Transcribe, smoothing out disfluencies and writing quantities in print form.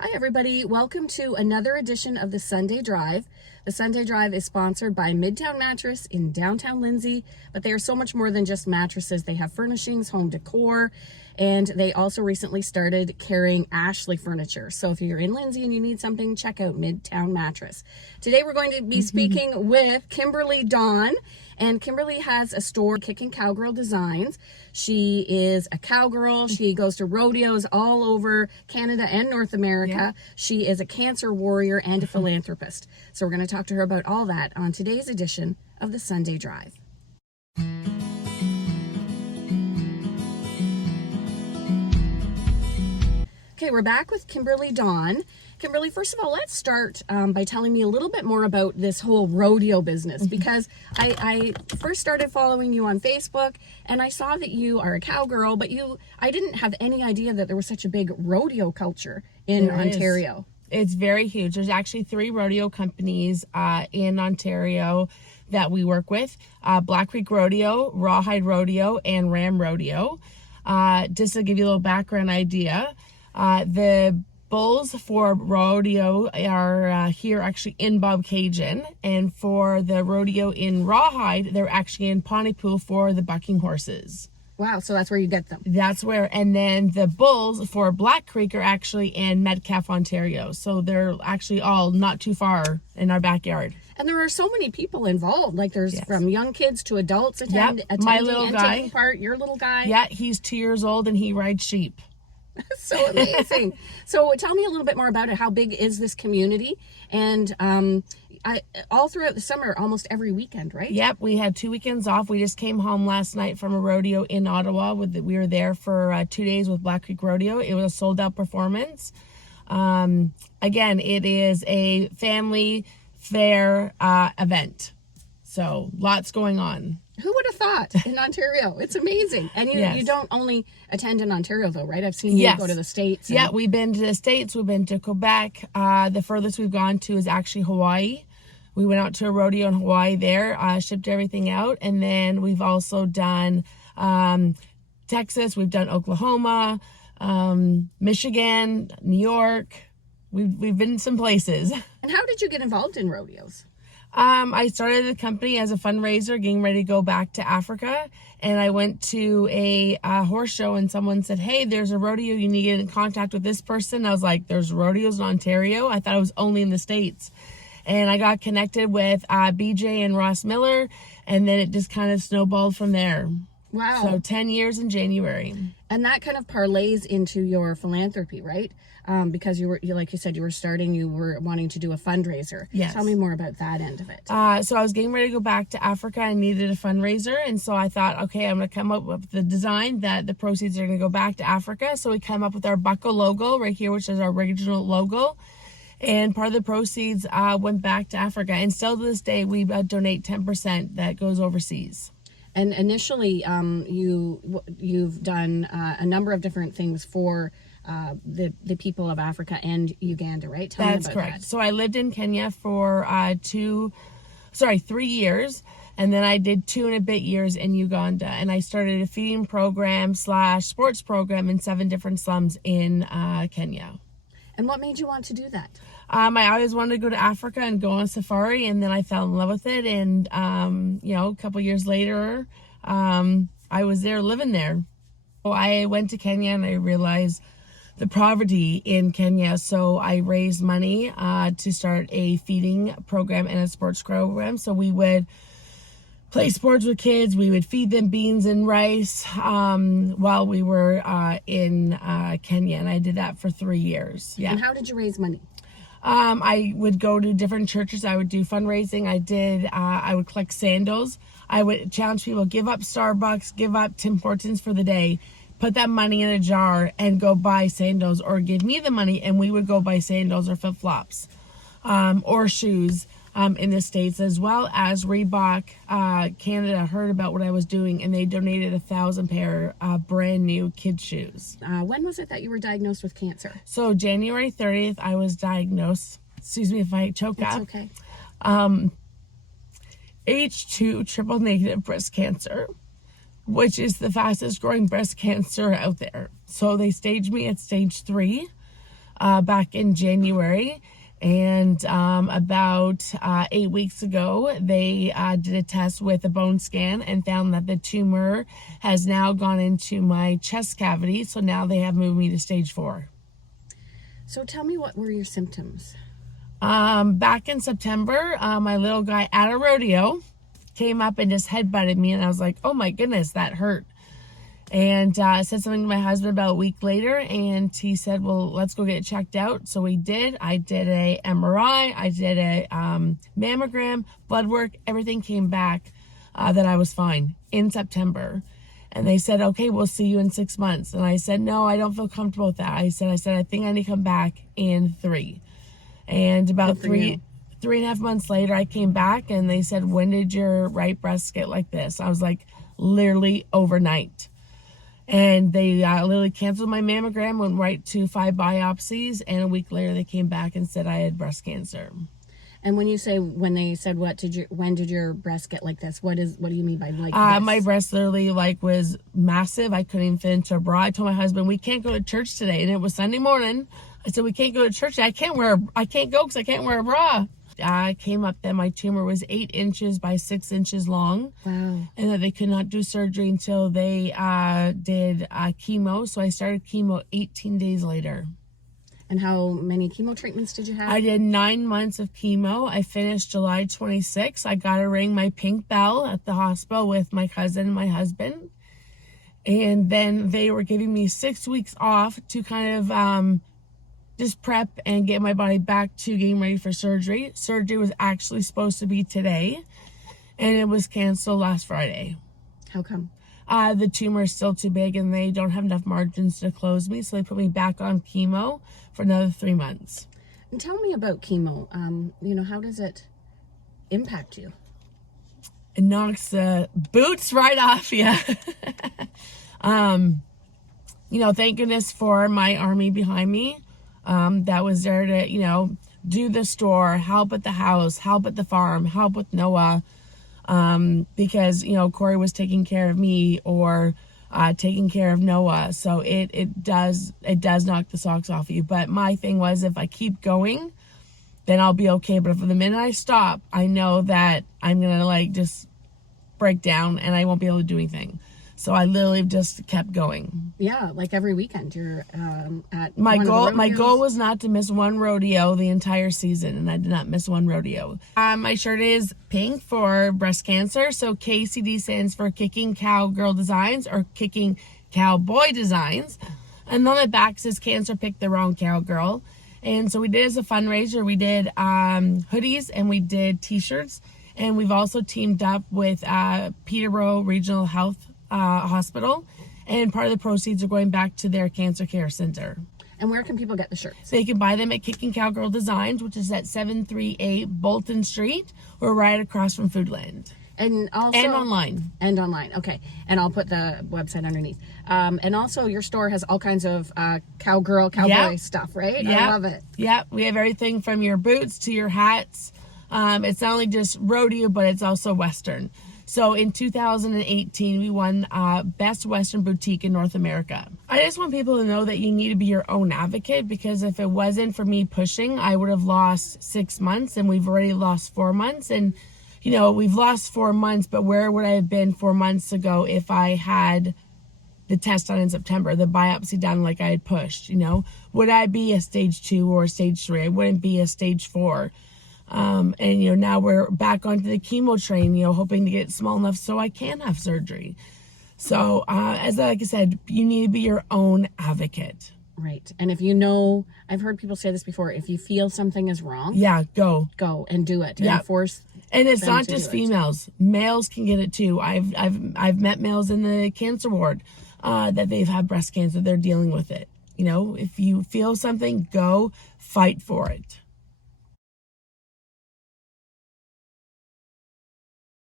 Hi everybody, welcome to another edition of the Sunday Drive. The Sunday Drive is sponsored by Midtown Mattress in downtown Lindsay, but they are so much more than just mattresses. They have furnishings, home decor, and they also recently started carrying Ashley furniture. So if you're in Lindsay and you need something, check out Midtown Mattress. Today we're going to be speaking with Kimberly Dawn, and Kimberly has a store, Kickin' Cowgirl Designs. She is a cowgirl. She goes to rodeos all over Canada and North America. Yeah. She is a cancer warrior and a philanthropist. So we're going to talk to her about all that on today's edition of the Sunday Drive. Okay, we're back with Kimberly Dawn. Kimberly, first of all, let's start by telling me a little bit more about this whole rodeo business, because I first started following you on Facebook and I saw that you are a cowgirl, but I didn't have any idea that there was such a big rodeo culture in Ontario. It's very huge. There's actually 3 rodeo companies in Ontario that we work with. Black Creek Rodeo, Rawhide Rodeo, and Ram Rodeo. Just to give you a little background idea, the bulls for rodeo are here actually in Bobcaygeon, and for the rodeo in Rawhide, they're actually in Pontypool for the bucking horses. Wow, so that's where you get them. That's where, and then the bulls for Black Creek are actually in Metcalfe, Ontario. So they're actually all not too far in our backyard. And there are so many people involved. Like there's from young kids to adults attending my little guy, taking part. Your little guy. Yeah, he's 2 years old and he rides sheep. So amazing. So tell me a little bit more about it. How big is this community? And all throughout the summer, almost every weekend, right? Yep, we had 2 weekends off. We just came home last night from a rodeo in Ottawa. We were there for 2 days with Black Creek Rodeo. It was a sold-out performance. Again, it is a family fair event. So lots going on. Who would have thought in Ontario? It's amazing. And you don't only attend in Ontario though, right? I've seen you go to the States. Yeah, we've been to the States. We've been to Quebec. The furthest we've gone to is actually Hawaii. We went out to a rodeo in Hawaii there, shipped everything out. And then we've also done Texas. We've done Oklahoma, Michigan, New York. We've been some places. And how did you get involved in rodeos? I started the company as a fundraiser, getting ready to go back to Africa, and I went to a horse show and someone said, hey, there's a rodeo, you need to get in contact with this person. I was like, there's rodeos in Ontario? I thought it was only in the States. And I got connected with BJ and Ross Miller, and then it just kind of snowballed from there. Wow. So 10 years in January. And that kind of parlays into your philanthropy, right? Because you like you said, you were wanting to do a fundraiser. Yes. Tell me more about that end of it. So I was getting ready to go back to Africa. I needed a fundraiser. And so I thought, okay, I'm going to come up with the design that the proceeds are going to go back to Africa. So we come up with our buckle logo right here, which is our original logo. And part of the proceeds went back to Africa. And still to this day, we donate 10% that goes overseas. And initially, you've done a number of different things for the people of Africa and Uganda, right? Tell me about correct. That. So I lived in Kenya for 3 years, and then I did 2 and a bit years in Uganda, and I started a feeding program / sports program in 7 different slums in Kenya. And what made you want to do that? I always wanted to go to Africa and go on a safari, and then I fell in love with it. And, a couple years later, I was there living there. So I went to Kenya and I realized the poverty in Kenya. So I raised money to start a feeding program and a sports program. So we would play sports with kids. We would feed them beans and rice while we were in Kenya. And I did that for 3 years. Yeah. And how did you raise money? I would go to different churches. I would do fundraising. I would collect sandals. I would challenge people, give up Starbucks, give up Tim Hortons for the day, put that money in a jar and go buy sandals, or give me the money and we would go buy sandals or flip-flops, or shoes, in the States, as well as Reebok Canada heard about what I was doing and they donated 1,000 pair of brand new kids shoes. When was it that you were diagnosed with cancer? So January 30th, I was diagnosed. Excuse me if I choke up. It's okay. H2 triple negative breast cancer, which is the fastest growing breast cancer out there. So they staged me at stage 3. back in January. And about 8 weeks ago, they did a test with a bone scan and found that the tumor has now gone into my chest cavity. So now they have moved me to stage 4. So tell me, what were your symptoms? Back in September, my little guy at a rodeo came up and just headbutted me, and I was like, oh my goodness, that hurt. And I said something to my husband about a week later, and he said, well, let's go get it checked out. So we did. I did a MRI, I did a mammogram, blood work, everything came back that I was fine in September. And they said, okay, we'll see you in 6 months. And I said, no, I don't feel comfortable with that. I said, I think I need to come back in 3. And about 3.5 months later, I came back and they said, when did your right breast get like this? I was like, literally overnight. And they literally canceled my mammogram, went right to 5 biopsies. And a week later, they came back and said I had breast cancer. And when you say, when they said, when did your breast get like this? What do you mean by like this? this? My breast literally was massive. I couldn't even fit into a bra. I told my husband, we can't go to church today. And it was Sunday morning. I said, we can't go to church. I can't go because I can't wear a bra. I came up that my tumor was 8 inches by 6 inches long. Wow. And that they could not do surgery until they did chemo. So I started chemo 18 days later. And how many chemo treatments did you have? I did 9 months of chemo. I finished July 26th. I got to ring my pink bell at the hospital with my cousin and my husband. And then they were giving me 6 weeks off to kind of just prep and get my body back to getting ready for surgery. Surgery was actually supposed to be today, and it was canceled last Friday. How come? The tumor is still too big and they don't have enough margins to close me, so they put me back on chemo for another 3 months. And tell me about chemo. How does it impact you? It knocks the boots right off you. Thank goodness for my army behind me. That was there to, do the store, help at the house, help at the farm, help with Noah. Because, Corey was taking care of me or taking care of Noah. So it does knock the socks off you. But my thing was, if I keep going, then I'll be okay. But if the minute I stop, I know that I'm going to just break down and I won't be able to do anything. So I literally just kept going. Yeah, like every weekend you're at my goal was not to miss one rodeo the entire season, and I did not miss one rodeo. My shirt is pink for breast cancer, so KCD stands for Kicking Cowgirl Designs or Kicking Cowboy Designs. And on the back says Cancer Picked the Wrong Cowgirl. And so we did as a fundraiser, we did hoodies and we did t-shirts, and we've also teamed up with Peterborough Regional Health Hospital, and part of the proceeds are going back to their cancer care center. And where can people get the shirts? They can buy them at Kicking Cowgirl Designs, which is at 738 Bolton Street. We're right across from Foodland. And also online. Okay. And I'll put the website underneath. And also your store has all kinds of cowboy stuff, right? Yep. I love it. Yeah, we have everything from your boots to your hats. It's not only just rodeo, but it's also Western. So in 2018, we won Best Western Boutique in North America. I just want people to know that you need to be your own advocate, because if it wasn't for me pushing, I would have lost 6 months, and we've already lost 4 months. And, we've lost 4 months, but where would I have been 4 months ago if I had the test done in September, the biopsy done like I had pushed, Would I be a stage 2 or a stage 3? I wouldn't be a stage 4. And now we're back onto the chemo train, hoping to get small enough so I can have surgery. So, like I said, you need to be your own advocate. Right. And if I've heard people say this before, if you feel something is wrong, go and do it. Yeah. And force. And it's not just females. Males can get it too. I've met males in the cancer ward, that they've had breast cancer. They're dealing with it. If you feel something, go fight for it.